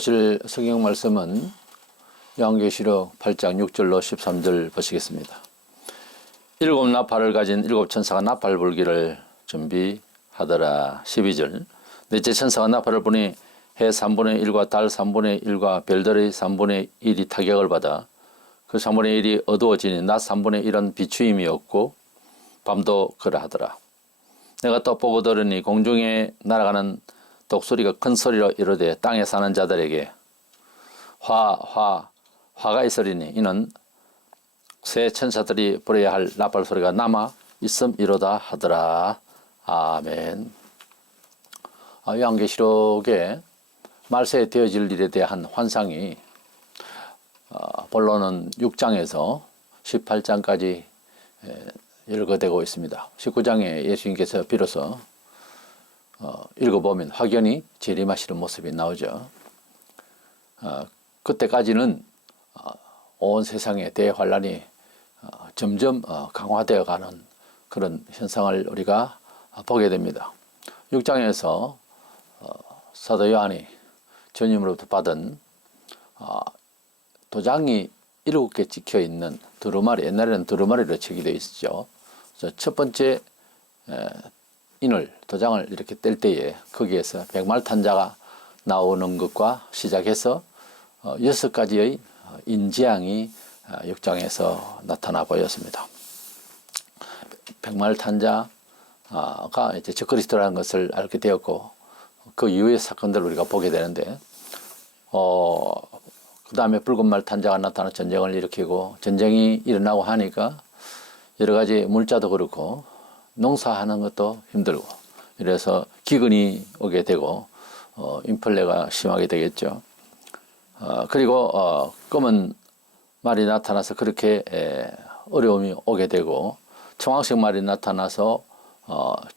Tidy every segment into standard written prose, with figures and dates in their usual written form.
보실 성경 말씀은 요한계시록 8장 6절로 13절 보시겠습니다. 일곱 나팔을 가진 일곱 천사가 나팔 불기를 준비하더라. 12절. 넷째 천사가 나팔을 부니 해 3분의 1과 달 3분의 1과 별들의 3분의 1이 타격을 받아 그 3분의 1이 어두워지니 낮 3분의 1은 비추임이 없고 밤도 그러하더라. 내가 또 보고 들으니 공중에 날아가는 독수리가 큰 소리로 이르되 땅에 사는 자들에게 화가 있으리니 이는 새 천사들이 불어야 할 나팔 소리가 남아 있음이로다 하더라. 아멘. 요한계시록에 말세에 되어질 일에 대한 환상이 본론은 6장에서 18장까지 열거되고 있습니다. 19장에 예수님께서 비로소 읽어보면 확연히 재림하시는 모습이 나오죠. 그때까지는 온 세상의 대환란이 점점 강화되어 가는 그런 현상을 우리가 보게 됩니다. 6장에서 사도 요한이 주님으로부터 받은 도장이 7개 찍혀 있는 두루마리, 옛날에는 두루마리로 책이 되어 있었죠. 그래서 첫 번째 인을, 도장을 이렇게 뗄 때에 거기에서 백말탄자가 나오는 것과 시작해서 6가지의 인재앙이 6장에서 나타나 보였습니다. 백말탄자가 이제 적그리스도라는 것을 알게 되었고 그 이후의 사건들을 우리가 보게 되는데 그 다음에 붉은 말탄자가 나타나 전쟁을 일으키고 전쟁이 일어나고 하니까 여러 가지 물자도 그렇고 농사하는 것도 힘들고 이래서 기근이 오게 되고 인플레가 심하게 되겠죠. 그리고 검은 말이 나타나서 그렇게 어려움이 오게 되고 청황색 말이 나타나서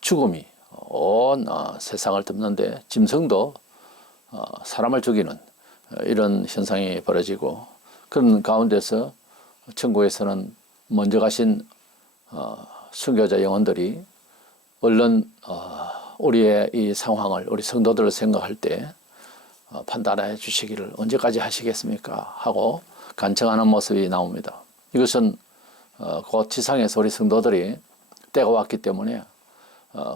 죽음이 온 세상을 덮는데 짐승도 사람을 죽이는 이런 현상이 벌어지고 그런 가운데서 천국에서는 먼저 가신 순교자 영혼들이 얼른 우리의 이 상황을 우리 성도들을 생각할 때 판단해 주시기를 언제까지 하시겠습니까? 하고 간청하는 모습이 나옵니다. 이것은 곧 지상에서 우리 성도들이 때가 왔기 때문에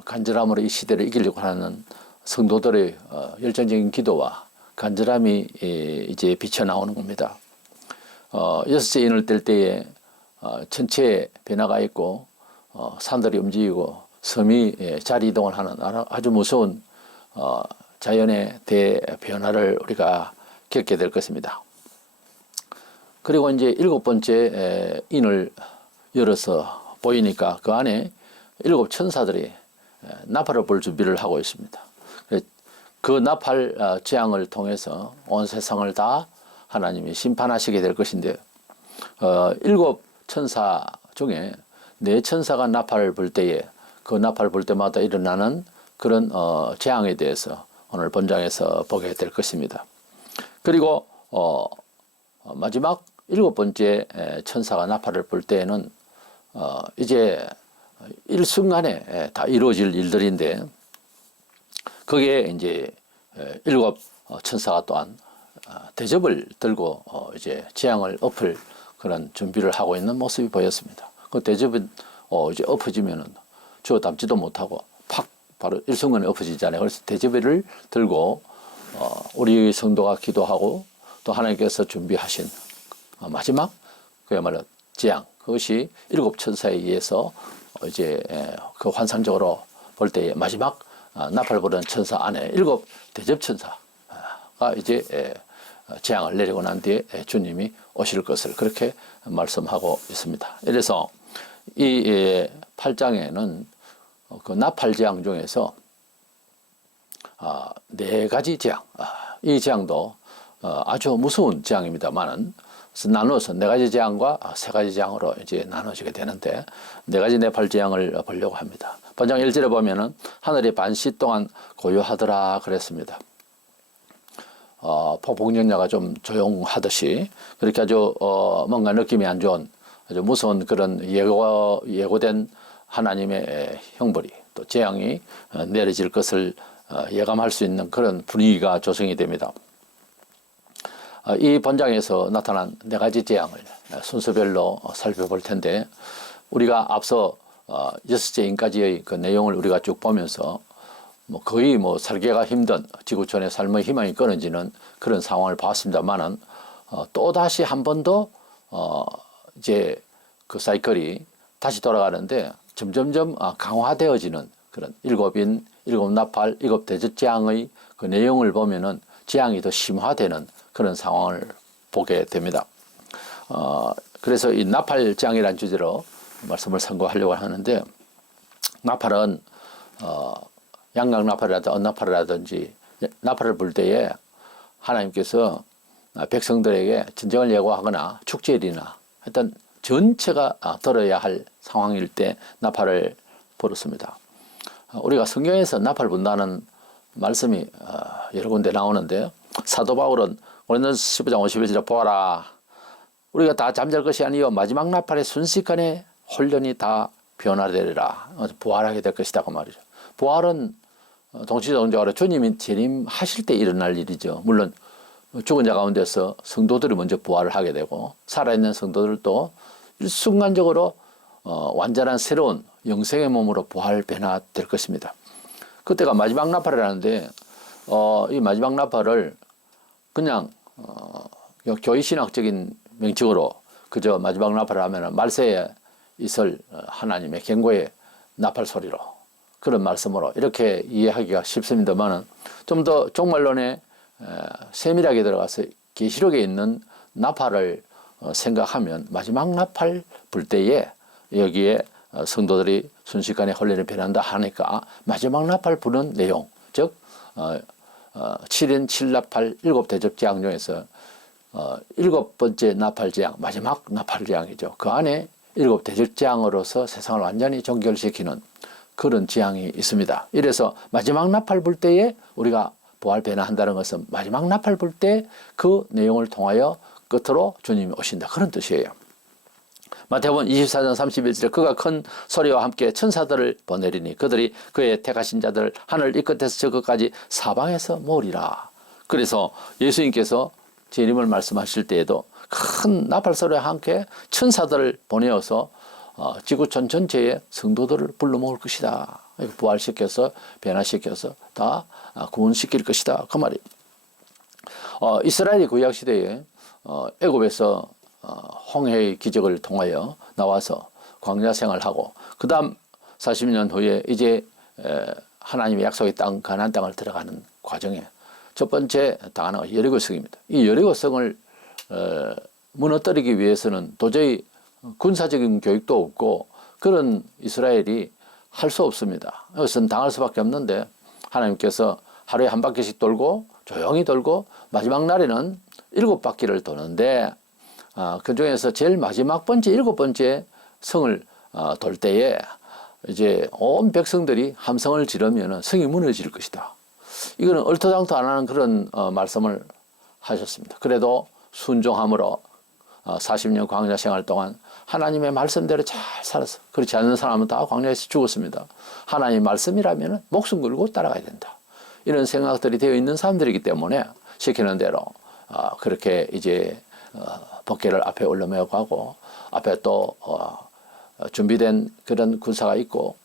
간절함으로 이 시대를 이기려고 하는 성도들의 열정적인 기도와 간절함이 이제 비쳐나오는 겁니다. 6째 인을 뗄 때에 전체에 변화가 있고 산들이 움직이고 섬이 자리 이동을 하는 아주 무서운 자연의 대변화를 우리가 겪게 될 것입니다. 그리고 이제 7번째 인을 열어서 보이니까 그 안에 7 천사들이 나팔을 불 준비를 하고 있습니다. 그 나팔 재앙을 통해서 온 세상을 다 하나님이 심판하시게 될 것인데 7 천사 중에 4 천사가 나팔을 불 때에 그 나팔을 불 때마다 일어나는 그런 재앙에 대해서 오늘 본장에서 보게 될 것입니다. 그리고 마지막 7번째 천사가 나팔을 불 때에는 이제 일순간에 다 이루어질 일들인데 거기에 이제 7 천사가 또한 대접을 들고 이제 재앙을 엎을 그런 준비를 하고 있는 모습이 보였습니다. 그 대접은 이제 엎어지면은 주워 담지도 못하고 팍 바로 일순간에 엎어지잖아요. 그래서 대접을 들고 우리 성도가 기도하고 또 하나님께서 준비하신 마지막 그야말로 재앙, 그것이 7 천사에 의해서 이제 그 환상적으로 볼 때에 마지막 나팔 부는 천사 안에 7 대접 천사가 이제 재앙을 내리고 난 뒤에 주님이 오실 것을 그렇게 말씀하고 있습니다. 이래서 이 8장에는 그 나팔 재앙 중에서 4가지 재앙, 이 재앙도 아주 무서운 재앙입니다만은 나누어서 4가지 재앙과 3가지 재앙으로 이제 나눠지게 되는데 4가지 나팔 재앙을 보려고 합니다. 본장 1절에 보면은 하늘이 반시 동안 고요하더라 그랬습니다. 폭풍전야가 좀 조용하듯이 그렇게 아주 뭔가 느낌이 안 좋은 아주 무서운 그런 예고된 하나님의 형벌이 또 재앙이 내려질 것을 예감할 수 있는 그런 분위기가 조성이 됩니다. 이 본장에서 나타난 네 가지 재앙을 순서별로 살펴볼 텐데, 우리가 앞서 6재인까지의 그 내용을 우리가 쭉 보면서 뭐 거의 뭐 살기가 힘든 지구촌의 삶의 희망이 끊어지는 그런 상황을 봤습니다만은, 또 다시 한 번 더 이제 그 사이클이 다시 돌아가는데 점점점 강화되어지는 그런 일곱 나팔, 일곱 대접재앙의 그 내용을 보면은 재앙이 더 심화되는 그런 상황을 보게 됩니다. 그래서 이 나팔재앙이라는 주제로 말씀을 선고하려고 하는데, 나팔은 양각나팔이라든지 언나팔이라든지 나팔을 불 때에 하나님께서 백성들에게 전쟁을 예고하거나 축제일이나 하여튼 전체가 들어야 할 상황일 때 나팔을 불었습니다. 우리가 성경에서 나팔 분다는 말씀이 여러 군데 나오는데, 사도 바울은 고린도서 15장 51절에 보아라, 우리가 다 잠잘 것이 아니요 마지막 나팔의 순식간에 혼련이 다 변화되리라, 부활하게 될 것이다 그 말이죠. 부활은 동시동적으로 주님이 재림하실 때 일어날 일이죠. 물론 죽은 자 가운데서 성도들이 먼저 부활을 하게 되고, 살아있는 성도들도 일순간적으로 완전한 새로운 영생의 몸으로 부활 변화될 것입니다. 그때가 마지막 나팔이라는데, 이 마지막 나팔을 그냥 교회신학적인 명칭으로 그저 마지막 나팔을 하면 말세에 있을 하나님의 경고의 나팔 소리로, 그런 말씀으로 이렇게 이해하기가 쉽습니다만은, 좀 더 종말론에 세밀하게 들어가서 계시록에 있는 나팔을 생각하면, 마지막 나팔 불 때에 여기에 성도들이 순식간에 혼란이 변한다 하니까 마지막 나팔 부는 내용, 즉 7인 7나팔 7대접재앙 중에서 7번째 나팔재앙, 마지막 나팔재앙이죠. 그 안에 7대접재앙으로서 세상을 완전히 종결시키는 그런 재앙이 있습니다. 이래서 마지막 나팔 불 때에 우리가 부활 변화한다는 것은 마지막 나팔 불 때 그 내용을 통하여 끝으로 주님이 오신다, 그런 뜻이에요. 마태복음 24장 31절에 그가 큰 소리와 함께 천사들을 보내리니 그들이 그의 택하신 자들 하늘 이 끝에서 저 끝까지 사방에서 모으리라. 그래서 예수님께서 재림을 말씀하실 때에도 큰 나팔 소리와 함께 천사들을 보내어서 지구촌 전체의 성도들을 불러 모을 것이다. 부활시켜서 변화시켜서 다 구원시킬 것이다, 그 말이에요. 이스라엘이 구약 시대에 애굽에서 홍해의 기적을 통하여 나와서 광야 생활하고, 그 다음 40년 후에 이제 하나님의 약속의 땅 가나안 땅을 들어가는 과정에 첫 번째 당하는 것이 여리고성입니다. 이 여리고성을 무너뜨리기 위해서는 도저히 군사적인 교육도 없고 그런 이스라엘이 할 수 없습니다. 이것은 당할 수밖에 없는데, 하나님께서 하루에 한 바퀴씩 돌고 조용히 돌고 마지막 날에는 7바퀴를 도는데, 그 중에서 제일 마지막 번째 7번째 성을 돌 때에 이제 온 백성들이 함성을 지르면 성이 무너질 것이다. 이거는 얼토당토 안 하는 그런 말씀을 하셨습니다. 그래도 순종함으로 40년 광야 생활 동안 하나님의 말씀대로 잘 살았어. 그렇지 않은 사람은 다 광야에서 죽었습니다. 하나님의 말씀이라면 목숨 걸고 따라가야 된다, 이런 생각들이 되어 있는 사람들이기 때문에 시키는 대로 그렇게 이제 법궤를 앞에 올려매고 가고, 앞에 또 준비된 그런 군사가 있고,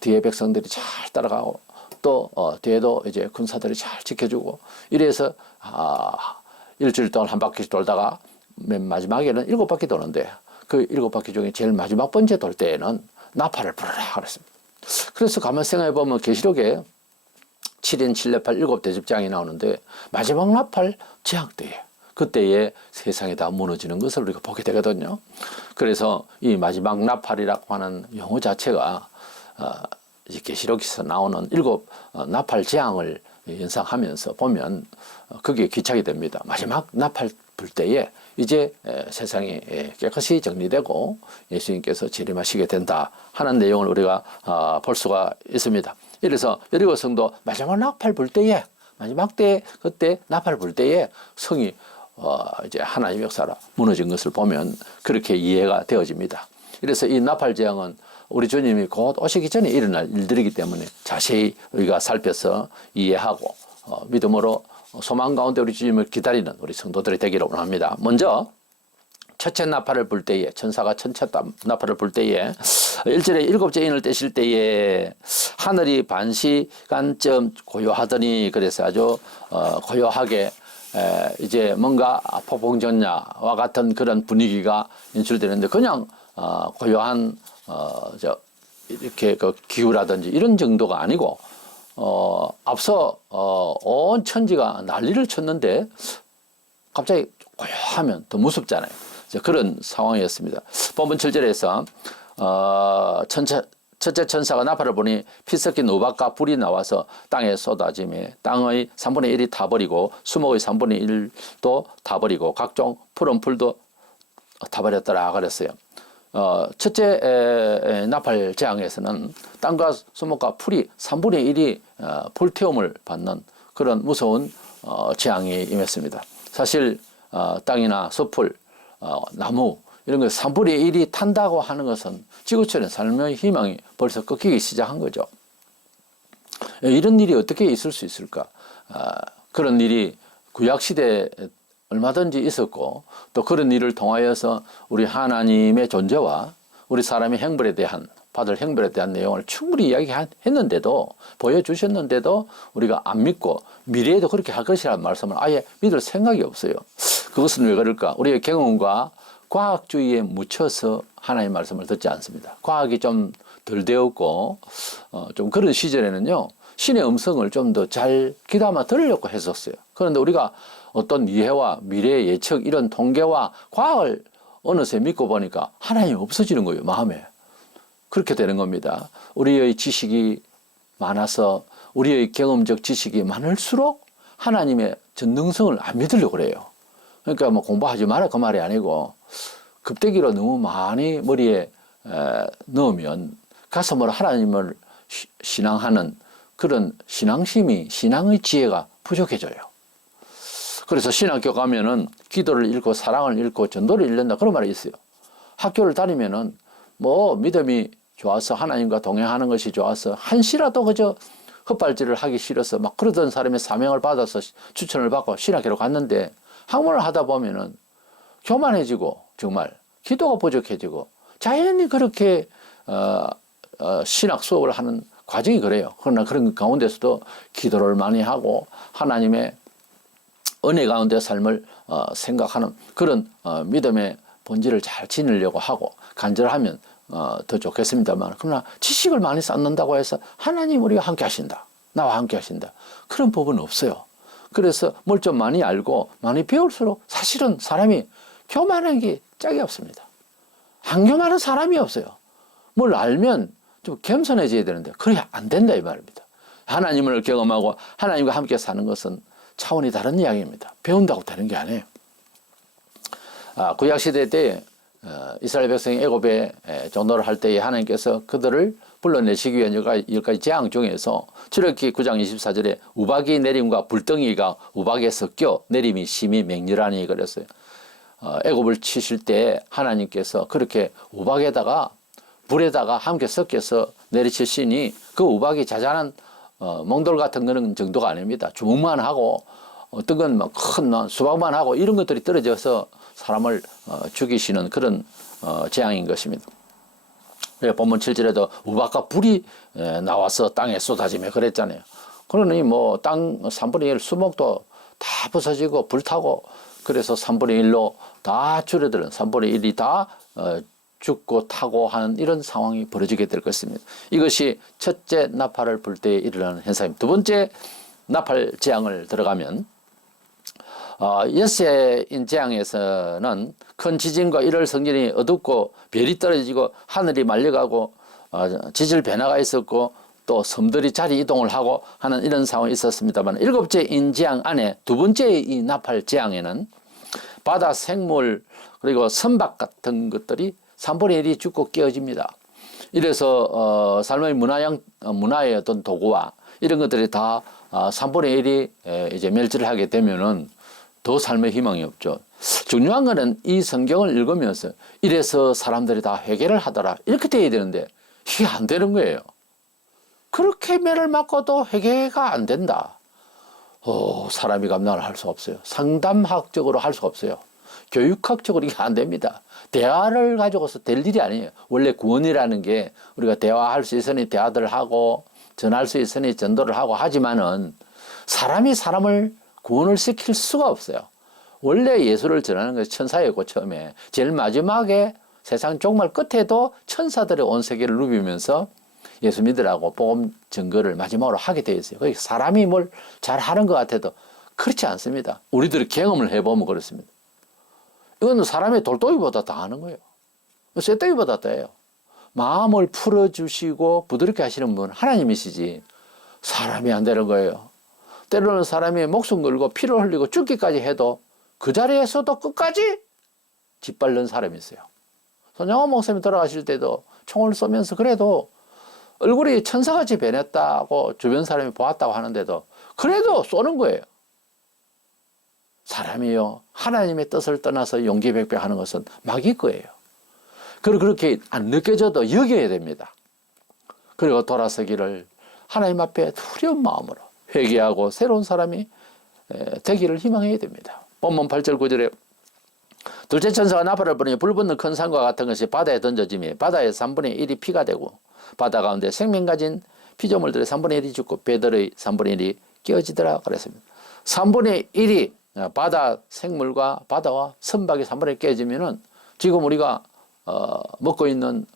뒤에 백성들이 잘 따라가고, 또 뒤에도 이제 군사들이 잘 지켜주고, 이래서 일주일 동안 한 바퀴씩 돌다가 맨 마지막에는 7바퀴 도는데, 그 7바퀴 중에 제일 마지막 번째 돌 때에는 나팔을 불어라 그랬습니다. 그래서 가만 생각해 보면 계시록에 7인 7나팔 7대접재앙이 나오는데, 마지막 나팔 재앙 때에, 그때에 세상이 다 무너지는 것을 우리가 보게 되거든요. 그래서 이 마지막 나팔이라고 하는 용어 자체가 계시록에서 나오는 7 나팔 재앙을 연상하면서 보면 그게 기착이 됩니다. 마지막 나팔 불 때에 이제 세상이 깨끗이 정리되고 예수님께서 재림하시게 된다 하는 내용을 우리가 볼 수가 있습니다. 이래서 여리고성도 마지막 나팔 불 때에, 마지막 때 그때 나팔 불 때에 성이 이제 하나님의 역사라 무너진 것을 보면 그렇게 이해가 되어집니다. 그래서 이 나팔 재앙은 우리 주님이 곧 오시기 전에 일어날 일들이기 때문에 자세히 우리가 살펴서 이해하고 믿음으로 소망 가운데 우리 주님을 기다리는 우리 성도들이 되기를 원합니다. 먼저 첫째 나팔을 불 때에, 천사가 첫째 나팔을 불 때에 1절에 일곱째 인을 떼실 때에 하늘이 반시간쯤 고요하더니, 그래서 아주 고요하게 이제 뭔가 폭풍전야와 같은 그런 분위기가 연출되는데, 그냥 고요한 이렇게 그 기후라든지 이런 정도가 아니고 앞서 온 천지가 난리를 쳤는데 갑자기 고요하면 더 무섭잖아요. 그런 상황이었습니다. 본문 7절에서 첫째 천사가 나팔을 보니 피 섞인 우박과 불이 나와서 땅에 쏟아지며 땅의 3분의 1이 타버리고 수목의 3분의 1도 타버리고 각종 푸른 풀도 타버렸더라 그랬어요. 첫째 나팔 재앙에서는 땅과 수목과 풀이 3분의 1이 불태움을 받는 그런 무서운 재앙이 임했습니다. 사실 땅이나 숲을 나무 이런 거 3분의 1이 탄다고 하는 것은 지구촌의 삶의 희망이 벌써 꺾이기 시작한 거죠. 이런 일이 어떻게 있을 수 있을까? 그런 일이 구약시대에 얼마든지 있었고, 또 그런 일을 통하여서 우리 하나님의 존재와 우리 사람의 행벌에 대한, 받을 행벌에 대한 내용을 충분히 이야기했는데도, 보여주셨는데도 우리가 안 믿고 미래에도 그렇게 할 것이라는 말씀을 아예 믿을 생각이 없어요. 그것은 왜 그럴까? 우리의 경험과 과학주의에 묻혀서 하나님의 말씀을 듣지 않습니다. 과학이 좀 덜 되었고 좀 그런 시절에는요, 신의 음성을 좀 더 잘 귀담아 들으려고 했었어요. 그런데 우리가 어떤 이해와 미래의 예측, 이런 통계와 과학을 어느새 믿고 보니까 하나님이 없어지는 거예요, 마음에. 그렇게 되는 겁니다. 우리의 지식이 많아서, 우리의 경험적 지식이 많을수록 하나님의 전능성을 안 믿으려고 그래요. 그러니까 뭐 공부하지 마라 그 말이 아니고, 급대기로 너무 많이 머리에 넣으면 가슴으로 하나님을 신앙하는 그런 신앙심이, 신앙의 지혜가 부족해져요. 그래서 신학교 가면은 기도를 잃고 사랑을 잃고 전도를 잃는다 그런 말이 있어요. 학교를 다니면은 뭐 믿음이 좋아서 하나님과 동행하는 것이 좋아서 한시라도 그저 헛발질을 하기 싫어서 막 그러던 사람의 사명을 받아서 추천을 받고 신학교로 갔는데, 학문을 하다 보면은 교만해지고 정말 기도가 부족해지고 자연히 그렇게 신학 수업을 하는 과정이 그래요. 그러나 그런 가운데서도 기도를 많이 하고 하나님의 은혜 가운데 삶을 생각하는 그런 믿음의 본질을 잘 지니려고 하고 간절하면 더 좋겠습니다만, 그러나 지식을 많이 쌓는다고 해서 하나님 우리가 함께 하신다, 나와 함께 하신다, 그런 법은 없어요. 그래서 뭘 좀 많이 알고 많이 배울수록 사실은 사람이 교만한 게 짝이 없습니다. 안 교만한 사람이 없어요. 뭘 알면 좀 겸손해져야 되는데 그래야 안 된다 이 말입니다. 하나님을 경험하고 하나님과 함께 사는 것은 차원이 다른 이야기입니다. 배운다고 되는 게 아니에요. 구약시대 때 이스라엘 백성이 애굽에 종노를 할 때에 하나님께서 그들을 불러내시기 위한 열 가지 재앙 중에서 출애굽기 9장 24절에 우박이 내림과 불덩이가 우박에 섞여 내림이 심히 맹렬하니 그랬어요. 애굽을 치실 때 하나님께서 그렇게 우박에다가 불에다가 함께 섞여서 내리치시니 그 우박이 자잘한 몽돌 같은 그런 정도가 아닙니다. 주먹만 하고 어떤 건 막 큰 수박만 하고 이런 것들이 떨어져서 사람을 죽이시는 그런 재앙인 것입니다. 본문 7절에도 우박과 불이 나와서 땅에 쏟아지며 그랬잖아요. 그러니 뭐 땅 3분의 1 수목도 다 부서지고 불타고, 그래서 3분의 1로 다 줄어드는 3분의 1이 다 죽고 타고 하는 이런 상황이 벌어지게 될 것입니다. 이것이 첫째 나팔을 불 때 일어나는 현상입니다. 두 번째 나팔 재앙을 들어가면 엿새인 재앙에서는 큰 지진과 일월 성전이 어둡고 별이 떨어지고 하늘이 말려가고 지질 변화가 있었고 또 섬들이 자리 이동을 하고 하는 이런 상황이 있었습니다만, 일곱째 인재앙 안에 두 번째 이 나팔 재앙에는 바다 생물 그리고 선박 같은 것들이 3분의 1이 죽고 깨어집니다. 이래서 삶의 문화의 어떤 도구와 이런 것들이 다 3분의 1이 이제 멸절을 하게 되면은 더 삶의 희망이 없죠. 중요한 거는 이 성경을 읽으면서 이래서 사람들이 다 회개를 하더라 이렇게 돼야 되는데 이게 안 되는 거예요. 그렇게 매를 맞고도 회개가 안 된다. 사람이 감당을 할 수 없어요. 상담학적으로 할 수가 없어요. 교육학적으로 이게 안 됩니다. 대화를 가지고서 될 일이 아니에요. 원래 구원이라는 게 우리가 대화할 수 있으니 대화를 하고 전할 수 있으니 전도를 하고 하지만은 사람이 사람을 구원을 시킬 수가 없어요. 원래 예수를 전하는 것이 천사였고 처음에 제일 마지막에 세상 종말 끝에도 천사들이 온 세계를 누비면서 예수 믿으라고 복음 증거를 마지막으로 하게 되어 있어요. 그러니까 사람이 뭘 잘하는 것 같아도 그렇지 않습니다. 우리들이 경험을 해보면 그렇습니다. 이건 사람의 돌덩이보다 더 하는 거예요. 쇠덩이보다 더해요. 마음을 풀어주시고 부드럽게 하시는 분은 하나님이시지 사람이 안 되는 거예요. 때로는 사람이 목숨 걸고 피를 흘리고 죽기까지 해도 그 자리에서도 끝까지 짓밟는 사람이 있어요. 손양호 목사님이 돌아가실 때도 총을 쏘면서 그래도 얼굴이 천사같이 변했다고 주변 사람이 보았다고 하는데도 그래도 쏘는 거예요. 사람이요 하나님의 뜻을 떠나서 용기백백하는 것은 마귀 거예요. 그리고 그렇게 안 느껴져도 여겨야 됩니다. 그리고 돌아서기를 하나님 앞에 두려운 마음으로 회개하고 새로운 사람이 되기를 희망해야 됩니다. 본문 8절 9절에 둘째 천사가 나팔을 부르니 불붙는 큰 산과 같은 것이 바다에 던져지며 바다의 3분의 1이 피가 되고 바다 가운데 생명 가진 피조물들의 3분의 1이 죽고 배들의 3분의 1이 깨어지더라 그랬습니다. 3분의 1이 바다 생물과 바다와 선박이 3분의 1 깨지면은 지금 우리가 먹고 있는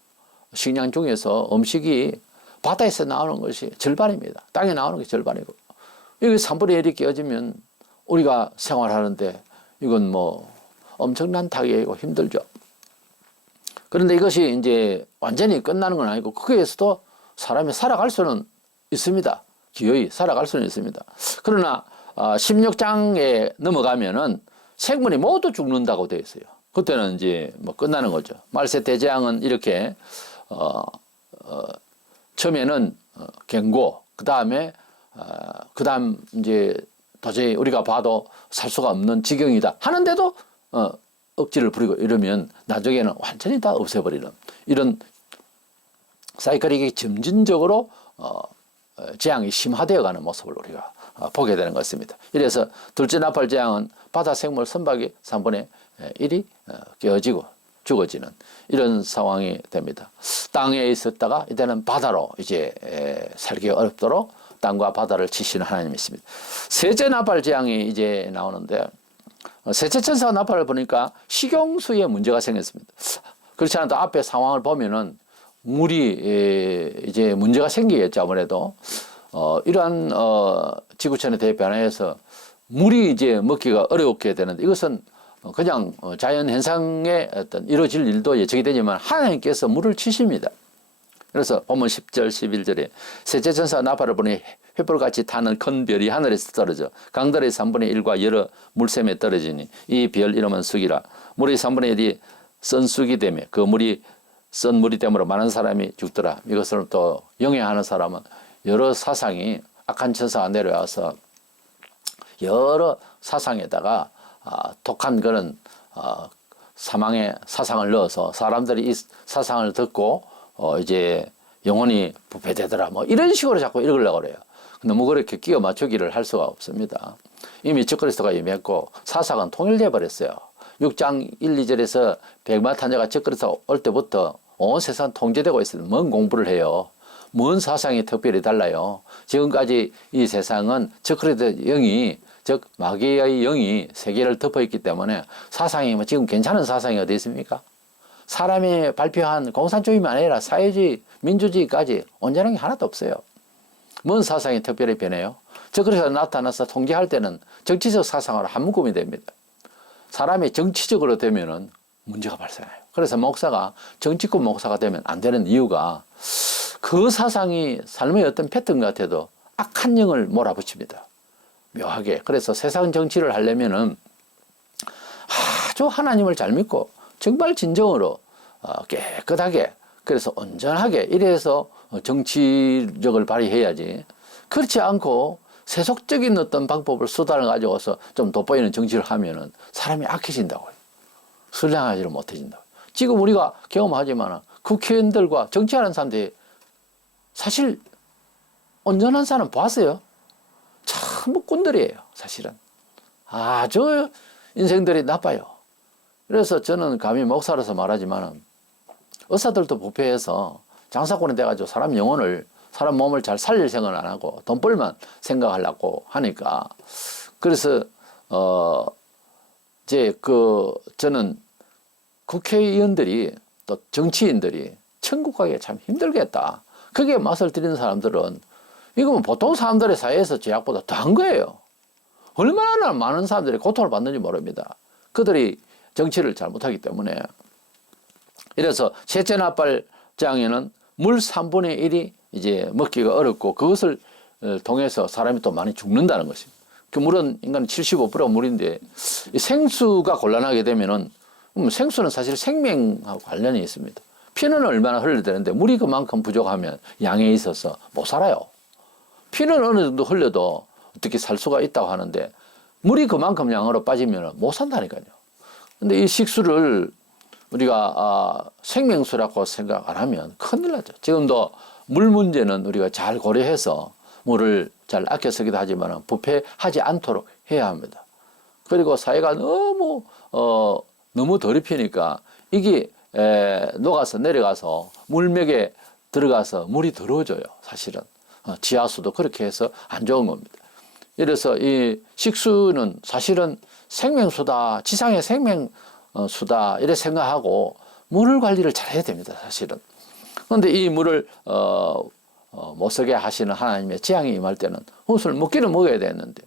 식량 중에서 음식이 바다에서 나오는 것이 절반입니다. 땅에 나오는 것이 절반이고 여기 3분의 1이 깨어지면 우리가 생활하는데 이건 뭐 엄청난 타격이고 힘들죠. 그런데 이것이 이제 완전히 끝나는 건 아니고 거기에서도 사람이 살아갈 수는 있습니다. 기어이 살아갈 수는 있습니다. 그러나 16장에 넘어가면은 생물이 모두 죽는다고 되어 있어요. 그때는 이제 뭐 끝나는 거죠. 말세 대재앙은 이렇게 처음에는 경고, 그 다음에 이제 도저히 우리가 봐도 살 수가 없는 지경이다 하는데도 억지를 부리고 이러면 나중에는 완전히 다 없애버리는 이런 사이클이 점진적으로 재앙이 심화되어 가는 모습을 우리가 보게 되는 것입니다. 이래서 둘째 나팔 재앙은 바다 생물 선박이 3분의 1이 깨어지고 죽어지는 이런 상황이 됩니다. 땅에 있었다가 이제는 바다로 이제 살기 어렵도록 땅과 바다를 치시는 하나님이십니다. 셋째 나팔 재앙이 이제 나오는데 셋째 천사가 나팔을 보니까 식용수에 문제가 생겼습니다. 그렇지 않아도 앞에 상황을 보면은 물이 이제 문제가 생기겠죠. 아무래도 이러한 지구촌의 대변화에서 물이 이제 먹기가 어렵게 되는데 이것은 그냥 자연 현상에 어떤 이루어질 일도 예측이 되지만 하나님께서 물을 치십니다. 그래서 본문 10절 11절에 셋째 천사가 나팔을 보니 횃불같이 타는 큰 별이 하늘에서 떨어져 강들의 3분의 1과 여러 물샘에 떨어지니 이 별 이름은 쑥이라. 물의 3분의 1이 쓴 쑥이 되며 그 물이 쓴 물이 되므로 많은 사람이 죽더라. 이것을 또 영해하는 사람은 여러 사상이 악한 천사가 내려와서 여러 사상에다가 독한 그런 사망의 사상을 넣어서 사람들이 이 사상을 듣고 이제 영혼이 부패되더라 뭐 이런 식으로 자꾸 읽으려고 그래요. 너무 그렇게 끼워 맞추기를 할 수가 없습니다. 이미 적그리스도가 임했고 사상은 통일돼 버렸어요. 6장 1, 2절에서 백마탄자가 적그리스도 올 때부터 온 세상 통제되고 있어요. 뭔 공부를 해요. 뭔 사상이 특별히 달라요. 지금까지 이 세상은 적그리스도 영이 즉 마귀의 영이 세계를 덮어있기 때문에 사상이 뭐 지금 괜찮은 사상이 어디 있습니까? 사람이 발표한 공산주의만 아니라 사회주의, 민주주의까지 온전한 게 하나도 없어요. 뭔 사상이 특별히 변해요? 적그리스도가 나타나서 통제할 때는 정치적 사상으로 한 묶음이 됩니다. 사람이 정치적으로 되면은 문제가 발생해요. 그래서 목사가 정치권 목사가 되면 안 되는 이유가 그 사상이 삶의 어떤 패턴 같아도 악한 영을 몰아붙입니다. 묘하게. 그래서 세상 정치를 하려면은 아주 하나님을 잘 믿고 정말 진정으로 깨끗하게 그래서 온전하게 이래서 정치력을 발휘해야지. 그렇지 않고 세속적인 어떤 방법을 수단을 가지고서 좀 돋보이는 정치를 하면은 사람이 악해진다고요. 선량하지를 못해진다고요. 지금 우리가 경험하지만 국회의원들과 정치하는 사람들이 사실 온전한 사람 봤어요. 참 천부꾼들이에요, 사실은. 아주 인생들이 나빠요. 그래서 저는 감히 목사로서 말하지만 의사들도 부패해서 장사꾼이 돼가지고 사람 영혼을, 사람 몸을 잘 살릴 생각을 안 하고 돈벌만 생각하려고 하니까. 그래서 저는 국회의원들이 또 정치인들이 천국 가기 참 힘들겠다. 그게 맛을 들이는 사람들은 이거는 보통 사람들의 사회에서 죄악보다 더한 거예요. 얼마나 많은 사람들이 고통을 받는지 모릅니다. 그들이 정치를 잘못하기 때문에. 이래서 셋째 나팔장에는 물 3분의 1이 이제 먹기가 어렵고 그것을 통해서 사람이 또 많이 죽는다는 것입니다. 그 물은 인간 75%가 물인데 생수가 곤란하게 되면은 생수는 사실 생명하고 관련이 있습니다. 피는 얼마나 흘려야 되는데 물이 그만큼 부족하면 양에 있어서 못 살아요. 피는 어느 정도 흘려도 어떻게 살 수가 있다고 하는데 물이 그만큼 양으로 빠지면 못 산다니까요. 근데 이 식수를 우리가 생명수라고 생각 안 하면 큰일 나죠. 지금도 물 문제는 우리가 잘 고려해서 물을 잘 아껴 쓰기도 하지만 부패하지 않도록 해야 합니다. 그리고 사회가 너무 더럽히니까 이게 녹아서 내려가서 물맥에 들어가서 물이 더러워져요. 사실은 지하수도 그렇게 해서 안 좋은 겁니다. 이래서 이 식수는 사실은 생명수다, 지상의 생명수다 이렇게 생각하고 물 관리를 잘 해야 됩니다. 사실은. 그런데 이 물을 못 쓰게 하시는 하나님의 재앙이 임할 때는 그것을 먹기는 먹어야 되는데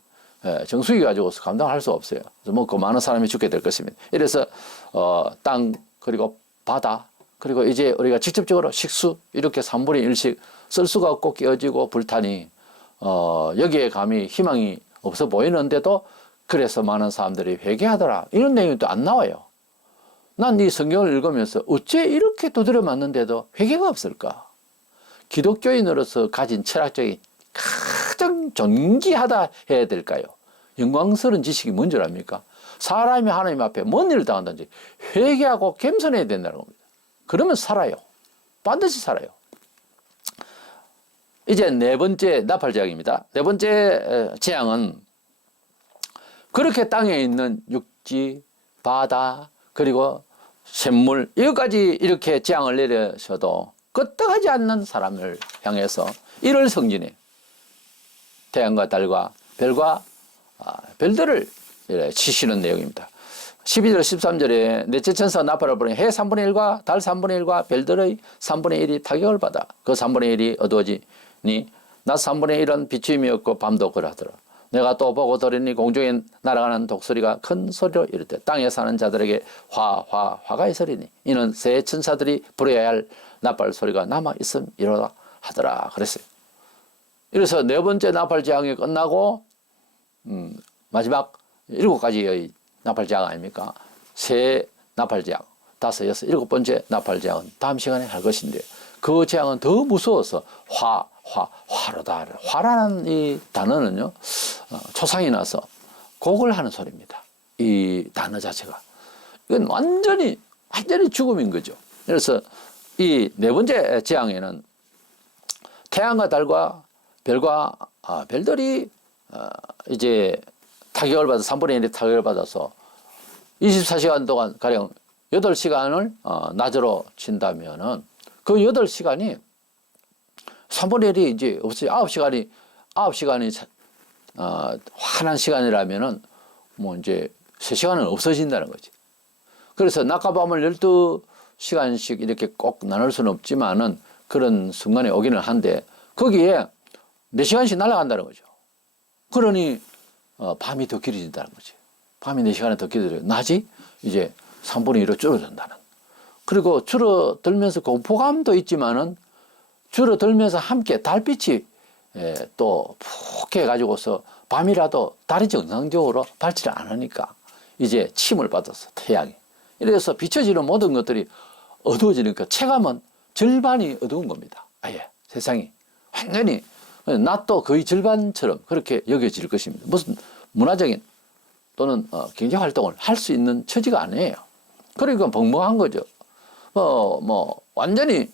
정수기 가지고서 감당할 수 없어요. 그래서 먹고 많은 사람이 죽게 될 것입니다. 이래서 땅 그리고 바다 그리고 이제 우리가 직접적으로 식수 이렇게 3분의 1씩 쓸 수가 없고 깨어지고 불타니 여기에 감히 희망이 없어 보이는데도 그래서 많은 사람들이 회개하더라 이런 내용이 또 안 나와요. 난 이 성경을 읽으면서 어째 이렇게 두드려 맞는데도 회개가 없을까? 기독교인으로서 가진 철학적인 가장 존귀하다 해야 될까요? 영광스러운 지식이 뭔 줄 압니까? 사람이 하나님 앞에 뭔 일을 당한다든지 회개하고 겸손해야 된다는 겁니다. 그러면 살아요. 반드시 살아요. 이제 네 번째 나팔재앙입니다. 네 번째 재앙은 그렇게 땅에 있는 육지, 바다, 그리고 샘물 이것까지 이렇게 재앙을 내려셔도 끄떡하지 않는 사람을 향해서 1월 성진에 태양과 달과 별과 별들을 치시는 내용입니다. 12절 13절에 넷째 천사 나팔을 부르니 해 3분의 1과 달 3분의 1과 별들의 3분의 1이 타격을 받아 그 3분의 1이 어두워지니 낮 3분의 1은 비추임이 없고 밤도 그러하더라. 내가 또 보고 들으니 공중에 날아가는 독수리가 큰 소리로 이르되 땅에 사는 자들에게 화가 있으리니 이는 새 천사들이 부려야 할 나팔 소리가 남아 있음이로다 하더라 그랬어요. 이래서 네 번째 나팔 재앙이 끝나고 마지막 7가지의 나팔 재앙 아닙니까? 새 나팔 재앙, 5, 6, 7번째 나팔 재앙은 다음 시간에 할 것인데 그 재앙은 더 무서워서 화로다. 화라는 이 단어는요 초상이 나서 곡을 하는 소리입니다. 이 단어 자체가 이건 완전히 죽음인 거죠. 그래서 이 네 번째 재앙에는 태양과 달과 별과 별들이 이제 타격을 받아 3분의 1의 타격을 받아서 24시간 동안 가령 8시간을 낮으로 친다면은 그 8시간이 3분의 1이 이제 없어요. 9시간이 환한 시간이라면은 뭐 이제 3시간은 없어진다는 거지. 그래서 낮과 밤을 12시간씩 이렇게 꼭 나눌 수는 없지만은 그런 순간에 오기는 한데 거기에 4시간씩 날아간다는 거죠. 그러니 밤이 더 길어진다는 거지. 밤이 4시간이 더 길어져요. 낮이 이제 3분의 1로 줄어든다는. 그리고 줄어들면서 공포감도 있지만은 줄어들면서 함께 달빛이 또 푹 해가지고서 밤이라도 달이 정상적으로 밝지를 않으니까 이제 침을 받아서 태양이. 이래서 비춰지는 모든 것들이 어두워지니까 체감은 절반이 어두운 겁니다. 아예 세상이. 완전히 낮도 거의 절반처럼 그렇게 여겨질 것입니다. 무슨 문화적인 또는 경제활동을 할 수 있는 처지가 아니에요. 그러니까 벙벙한 거죠. 완전히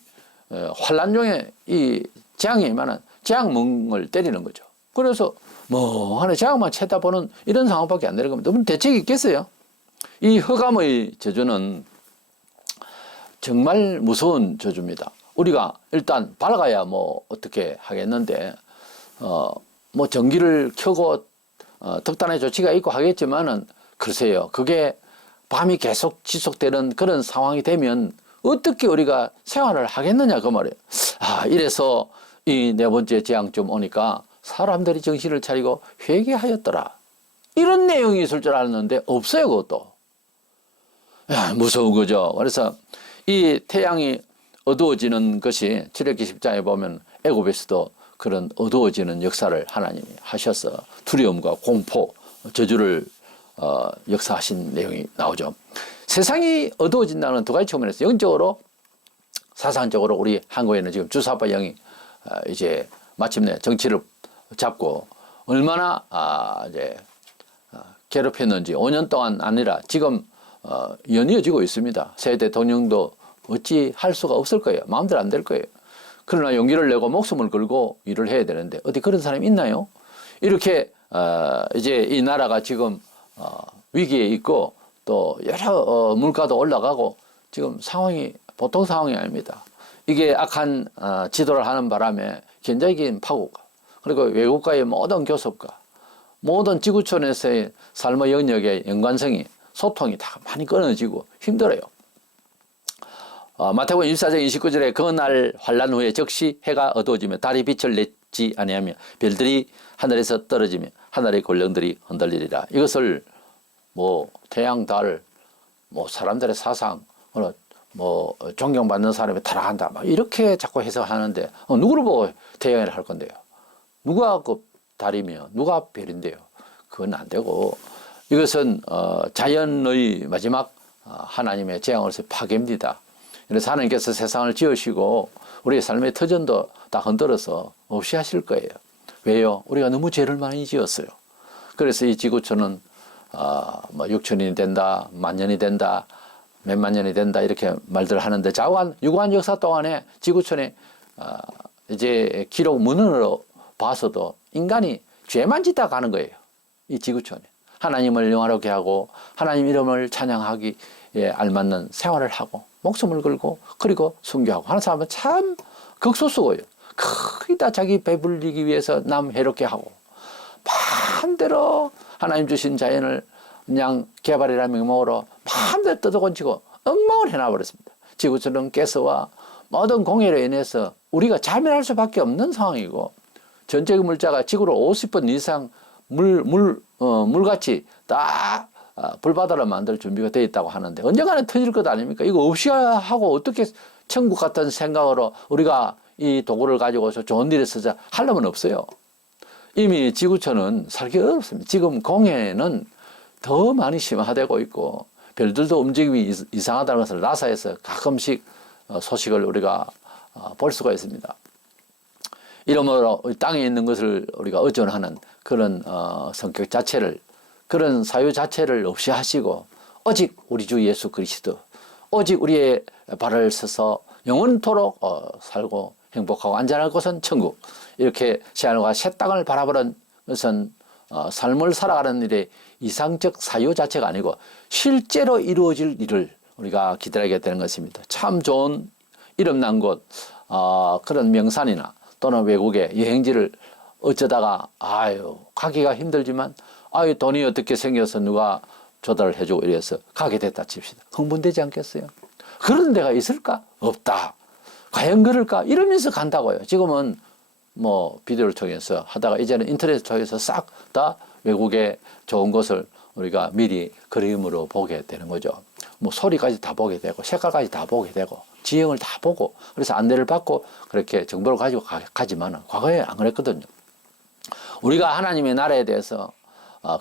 환란 중에 이 재앙이 임하는 재앙멍을 때리는 거죠. 그래서 뭐 하나 제약만 쳐다보는 이런 상황밖에 안 되는 겁니다. 그럼 대책이 있겠어요? 이 흑암의 저주는 정말 무서운 저주입니다. 우리가 일단 밝아야 뭐 어떻게 하겠는데 뭐 전기를 켜고 특단의 조치가 있고 하겠지만은 글쎄요, 그게 밤이 계속 지속되는 그런 상황이 되면 어떻게 우리가 생활을 하겠느냐 그 말이에요. 이래서 이 네 번째 재앙점 오니까 사람들이 정신을 차리고 회개하였더라. 이런 내용이 있을 줄 알았는데 없어요, 그것도. 무서운 거죠. 그래서 이 태양이 어두워지는 것이 출애굽기 10장에 보면 애굽에서도 그런 어두워지는 역사를 하나님이 하셔서 두려움과 공포, 저주를 역사하신 내용이 나오죠. 세상이 어두워진다는 두 가지 측면에서 영적으로, 사상적으로 우리 한국에는 지금 주사파 영이 이제 마침내 정치를 잡고 얼마나 이제 괴롭혔는지 5년 동안 아니라 지금 연이어지고 있습니다. 새 대통령도 어찌 할 수가 없을 거예요. 마음대로 안 될 거예요. 그러나 용기를 내고 목숨을 걸고 일을 해야 되는데 어디 그런 사람이 있나요? 이렇게 이제 이 나라가 지금 위기에 있고 또 여러 물가도 올라가고 지금 상황이 보통 상황이 아닙니다. 이게 악한 지도를 하는 바람에 굉장히 긴 파국과 그리고 외국과의 모든 교섭과 모든 지구촌에서의 삶의 영역의 연관성이 소통이 다 많이 끊어지고 힘들어요. 마태복음 24장 29절에 그날 환란 후에 즉시 해가 어두워지며 달이 빛을 냈지 아니하며 별들이 하늘에서 떨어지며 하늘의 권령들이 흔들리리라. 이것을 뭐 태양, 달, 뭐 사람들의 사상, 뭐 존경받는 사람이 타락한다, 막 이렇게 자꾸 해석하는데 누구를 보고 태양이라 할 건데요? 누가 그 달이며 누가 별인데요? 그건 안 되고 이것은 자연의 마지막 하나님의 재앙으로서 파괴입니다. 그래서 하나님께서 세상을 지으시고 우리의 삶의 터전도 다 흔들어서 없이 하실 거예요. 왜요? 우리가 너무 죄를 많이 지었어요. 그래서 이 지구촌은 뭐 6천년이 된다, 만년이 된다, 몇만 년이 된다 이렇게 말들 하는데 유구한 역사 동안에 지구촌에 이제 기록 문헌으로 봐서도 인간이 죄만 짓다 가는 거예요. 이 지구촌에. 하나님을 영화롭게 하고 하나님 이름을 찬양하기에 알맞는 생활을 하고 목숨을 걸고 그리고 순교하고 하는 사람은 참 극소수고요. 거의 다 자기 배불리기 위해서 남 해롭게 하고 마음대로 하나님 주신 자연을 그냥 개발이라는 명목으로 마음대로 뜯어건지고 엉망을 해놔버렸습니다. 지구촌은 가스와 모든 공해로 인해서 우리가 자멸할 수밖에 없는 상황이고 전체 물자가 지구로 50번 이상 물같이 다 불바다를 만들 준비가 되어 있다고 하는데 언젠가는 터질 것 아닙니까? 이거 없이 하고 어떻게 천국 같은 생각으로 우리가 이 도구를 가지고서 좋은 일에 쓰자 하려면 없어요. 이미 지구촌은 살기 어렵습니다. 지금 공해는 더 많이 심화되고 있고 별들도 움직임이 이상하다는 것을 나사에서 가끔씩 소식을 우리가 볼 수가 있습니다. 이러므로 땅에 있는 것을 우리가 의존하는 그런 성격 자체를, 그런 사유 자체를 없이 하시고 오직 우리 주 예수 그리스도, 오직 우리의 발을 서서 영원토록 살고 행복하고 안전할 곳은 천국, 이렇게 새하늘과 새 땅을 바라보는 것은 삶을 살아가는 일의 이상적 사유 자체가 아니고 실제로 이루어질 일을 우리가 기다리게 되는 것입니다. 참 좋은 이름난 곳, 그런 명산이나 또는 외국의 여행지를 어쩌다가 가기가 힘들지만 돈이 어떻게 생겨서 누가 조달을 해주고 이래서 가게 됐다 칩시다. 흥분되지 않겠어요? 그런 데가 있을까? 없다. 과연 그럴까? 이러면서 간다고요. 지금은 뭐 비디오를 통해서 하다가 이제는 인터넷을 통해서 싹 다 외국의 좋은 것을 우리가 미리 그림으로 보게 되는 거죠. 뭐 소리까지 다 보게 되고 색깔까지 다 보게 되고 지형을 다 보고 그래서 안내를 받고 그렇게 정보를 가지고 가지만 과거에 안 그랬거든요. 우리가 하나님의 나라에 대해서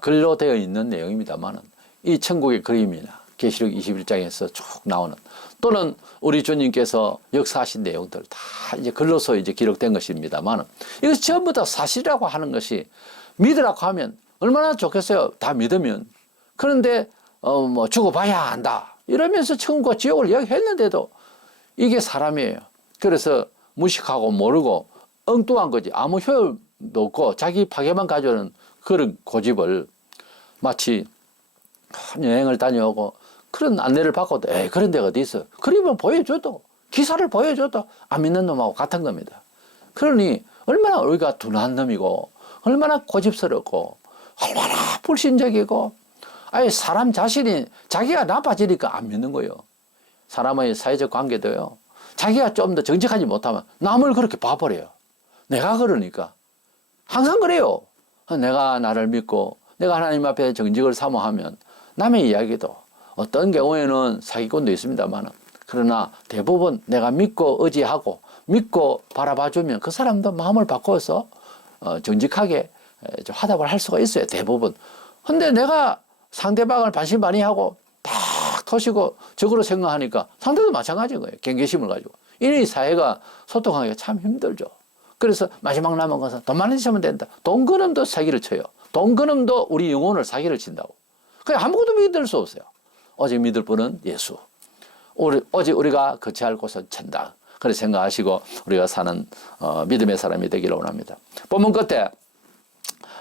글로 되어 있는 내용입니다만은 이 천국의 그림이나 계시록 21장에서 쭉 나오는 또는 우리 주님께서 역사하신 내용들 다 이제 글로서 이제 기록된 것입니다만은 이것이 전부 다 사실이라고 하는 것이 믿으라고 하면 얼마나 좋겠어요. 다 믿으면. 그런데 뭐 죽어봐야 한다 이러면서 천국과 지옥을 이야기했는데도 이게 사람이에요. 그래서 무식하고 모르고 엉뚱한 거지 아무 효용 없고 자기 파괴만 가져오는 그런 고집을 마치 여행을 다녀오고 그런 안내를 받고도 에이 그런 데가 어디 있어. 그림을 보여줘도 기사를 보여줘도 안 믿는 놈하고 같은 겁니다. 그러니 얼마나 우리가 둔한 놈이고 얼마나 고집스럽고 얼마나 불신적이고 아예 사람 자신이 자기가 나빠지니까 안 믿는 거예요. 사람의 사회적 관계도요. 자기가 좀 더 정직하지 못하면 남을 그렇게 봐버려요. 내가 그러니까 항상 그래요. 내가 나를 믿고 내가 하나님 앞에 정직을 사모하면 남의 이야기도 어떤 경우에는 사기꾼도 있습니다만 그러나 대부분 내가 믿고 의지하고 믿고 바라봐주면 그 사람도 마음을 바꿔서 정직하게 화답을 할 수가 있어요. 대부분. 근데 내가 상대방을 반신반의하고 딱 터시고 적으로 생각하니까 상대도 마찬가지인 거예요. 경계심을 가지고. 이런 사회가 소통하기가 참 힘들죠. 그래서 마지막 남은 것은 돈 많이 주면 된다. 돈 그놈도 사기를 쳐요. 돈 그놈도 우리 영혼을 사기를 친다고. 그냥 아무것도 믿을 수 없어요. 오직 믿을 분은 예수. 오직 우리가 거처할 곳은 천당. 그렇게 생각하시고 우리가 사는 믿음의 사람이 되기를 원합니다. 본문 끝에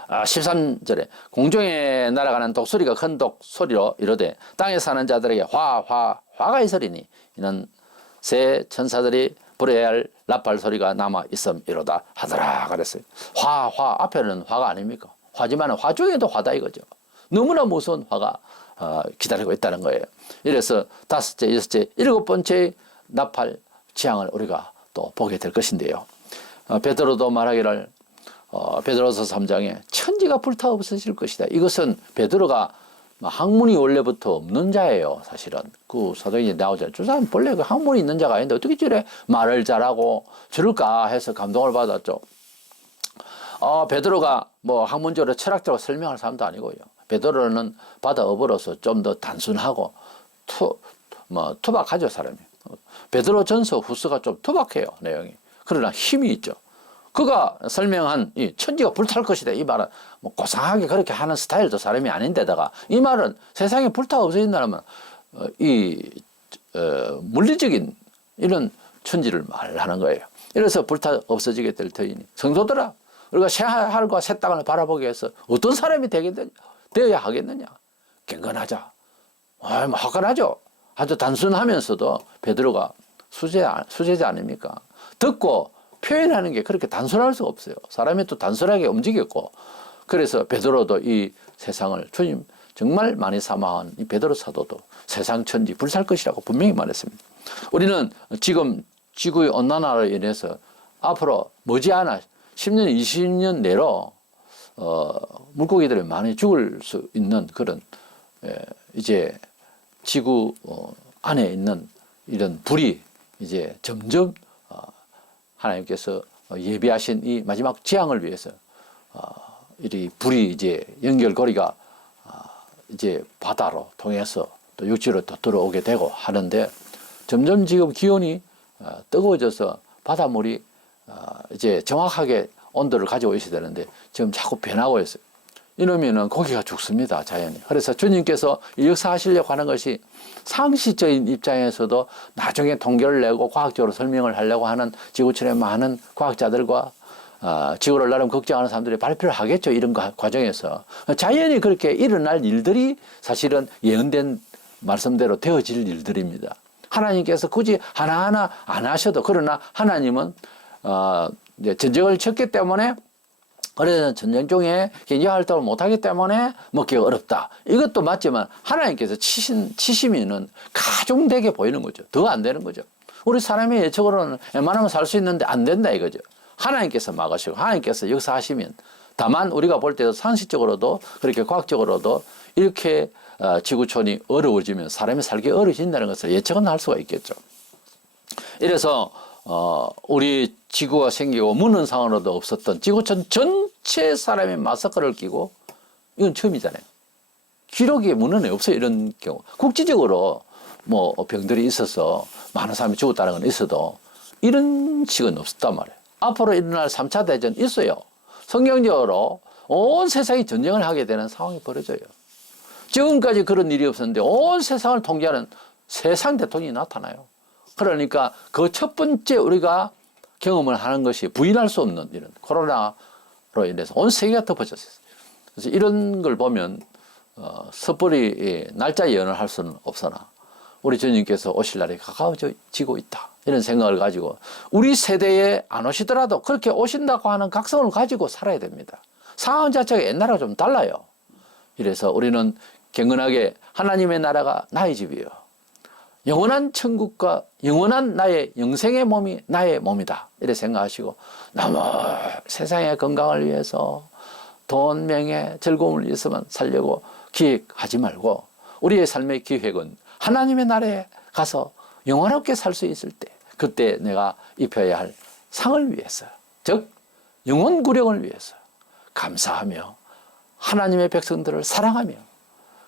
13절에 공중에 날아가는 독수리가 큰 독소리로 이르되 땅에 사는 자들에게 화가 있으리니 이는 새 천사들이 불어야 할 나팔 소리가 남아 있음이로다 하더라 그랬어요. 화 앞에는 화가 아닙니까? 화지만 화 중에도 화다 이거죠. 너무나 무서운 화가 기다리고 있다는 거예요. 이래서 다섯째, 여섯째, 일곱 번째 나팔 재앙을 우리가 또 보게 될 것인데요. 베드로도 말하기를 베드로서 3장에 천지가 불타 없어질 것이다. 이것은 베드로가 학문이 원래부터 없는 자예요. 사실은 그 사도행전에 나오잖아요. 저 사람 본래 그 학문이 있는 자가 아닌데 어떻게 저래 말을 잘하고 저럴까 해서 감동을 받았죠. 베드로가 뭐 학문적으로 철학적으로 설명할 사람도 아니고요. 베드로는 바다 어부로서 좀 더 단순하고 투박하죠 사람이. 베드로 전서 후서가 좀 투박해요 내용이. 그러나 힘이 있죠. 그가 설명한 이 천지가 불탈 것이다 이 말은 뭐 고상하게 그렇게 하는 스타일도 사람이 아닌데다가 이 말은 세상에 불타 없어진다면 물리적인 이런 천지를 말하는 거예요. 이래서 불타 없어지게 될 터이니 성도들아 우리가 새 하늘과 새 땅을 바라보기 위해서 어떤 사람이 되어야 하겠느냐. 경건하자. 화끈하죠. 아주 단순하면서도 베드로가 수제자 아닙니까? 듣고 표현하는 게 그렇게 단순할 수가 없어요. 사람이 또 단순하게 움직였고 그래서 베드로도 이 세상을 주님 정말 많이 사모한 이 베드로 사도도 세상 천지 불살 것이라고 분명히 말했습니다. 우리는 지금 지구의 온난화로 인해서 앞으로 머지않아 10년, 20년 내로 물고기들이 많이 죽을 수 있는 그런 이제 지구 안에 있는 이런 불이 이제 점점 하나님께서 예비하신 이 마지막 재앙을 위해서 이 불이 이제 연결고리가 이제 바다로 통해서 또 육지로 또 들어오게 되고 하는데 점점 지금 기온이 뜨거워져서 바닷물이 이제 정확하게 온도를 가지고 있어야 되는데 지금 자꾸 변하고 있어요. 이러면은 고기가 죽습니다, 자연이. 그래서 주님께서 역사하시려고 하는 것이 상시적인 입장에서도 나중에 통계를 내고 과학적으로 설명을 하려고 하는 지구촌의 많은 과학자들과 지구를 나름 걱정하는 사람들이 발표를 하겠죠. 이런 과정에서. 자연이 그렇게 일어날 일들이 사실은 예언된 말씀대로 되어질 일들입니다. 하나님께서 굳이 하나하나 안 하셔도 그러나 하나님은 이제 전쟁을 쳤기 때문에 그래서 전쟁 중에 경제 활동을 못하기 때문에 먹기가 어렵다. 이것도 맞지만 하나님께서 치시면은 가중되게 보이는 거죠. 더 안 되는 거죠. 우리 사람의 예측으로는 웬만하면 살 수 있는데 안 된다 이거죠. 하나님께서 막으시고 하나님께서 역사하시면 다만 우리가 볼 때도 상식적으로도 그렇게 과학적으로도 이렇게 지구촌이 어려워지면 사람이 살기 어려워진다는 것을 예측은 할 수가 있겠죠. 이래서 우리 지구가 생기고 문헌상으로도 없었던 지구촌 전체 사람이 마스크를 끼고 이건 처음이잖아요. 기록이 문헌에 없어요. 이런 경우. 국지적으로 뭐 병들이 있어서 많은 사람이 죽었다는 건 있어도 이런 식은 없었단 말이에요. 앞으로 일어날 3차 대전 있어요. 성경적으로 온 세상이 전쟁을 하게 되는 상황이 벌어져요. 지금까지 그런 일이 없었는데 온 세상을 통제하는 세상 대통령이 나타나요. 그러니까 그 첫 번째 우리가 경험을 하는 것이 부인할 수 없는 이런 코로나를 인해서 온 세계가 덮어졌어요. 그래서 이런 걸 보면 섣불리 날짜 예언을 할 수는 없으나 우리 주님께서 오실 날이 가까워지고 있다. 이런 생각을 가지고 우리 세대에 안 오시더라도 그렇게 오신다고 하는 각성을 가지고 살아야 됩니다. 상황 자체가 옛날하고 좀 달라요. 이래서 우리는 경건하게 하나님의 나라가 나의 집이에요. 영원한 천국과 영원한 나의 영생의 몸이 나의 몸이다. 이렇게 생각하시고 너무 세상의 건강을 위해서 돈, 명예, 즐거움을 위해서만 살려고 기획하지 말고 우리의 삶의 기획은 하나님의 나라에 가서 영원하게 살 수 있을 때 그때 내가 입혀야 할 상을 위해서 즉 영원 구령을 위해서 감사하며 하나님의 백성들을 사랑하며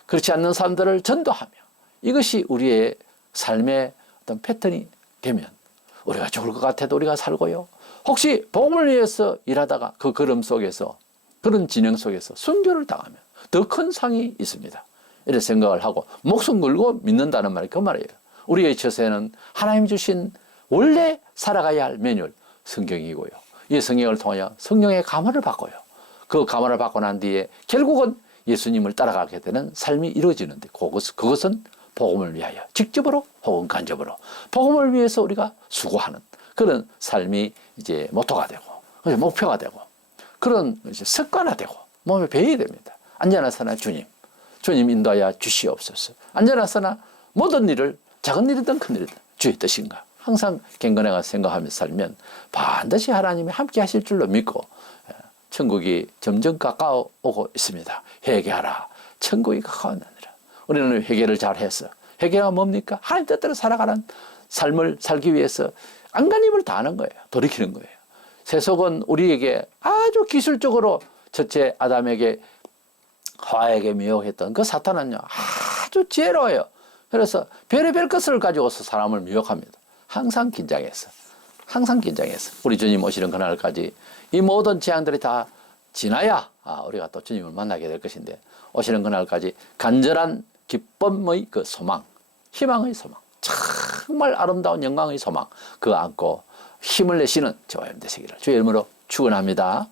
그렇지 않는 사람들을 전도하며 이것이 우리의 삶의 어떤 패턴이 되면 우리가 죽을 것 같아도 우리가 살고요. 혹시 복음을 위해서 일하다가 그 걸음 속에서 그런 진영 속에서 순교를 당하면 더 큰 상이 있습니다. 이런 생각을 하고 목숨 걸고 믿는다는 말이 그 말이에요. 우리의 처세는 하나님 주신 원래 살아가야 할 매뉴얼 성경이고요. 이 성경을 통하여 성령의 감화를 받고요. 그 감화를 받고 난 뒤에 결국은 예수님을 따라가게 되는 삶이 이루어지는데 그것은 복음을 위하여 직접으로 혹은 간접으로 복음을 위해서 우리가 수고하는 그런 삶이 이제 모토가 되고 목표가 되고 그런 이제 습관화되고 몸에 배어야 됩니다. 안전하서나 주님 인도하여 주시옵소서. 안전하서나 모든 일을 작은 일이든 큰 일이든 주의 뜻인가 항상 경건해가 생각하며 살면 반드시 하나님이 함께 하실 줄로 믿고 천국이 점점 가까워오고 있습니다. 회개하라. 천국이 가까웠느니라. 우리는 회개를 잘해서 회개가 뭡니까? 하나님 뜻대로 살아가는 삶을 살기 위해서 안간힘을 다하는 거예요. 돌이키는 거예요. 세속은 우리에게 아주 기술적으로 첫째 아담에게 하와에게 미혹했던 그 사탄은요 아주 지혜로워요. 그래서 별의별 것을 가지고서 사람을 미혹합니다. 항상 긴장해서 우리 주님 오시는 그날까지 이 모든 재앙들이 다 지나야 우리가 또 주님을 만나게 될 것인데 오시는 그날까지 간절한 기쁨의 그 소망, 희망의 소망, 정말 아름다운 영광의 소망 그거 안고 힘을 내시는 저와 여러분 되시기를 주의 이름으로 축원합니다.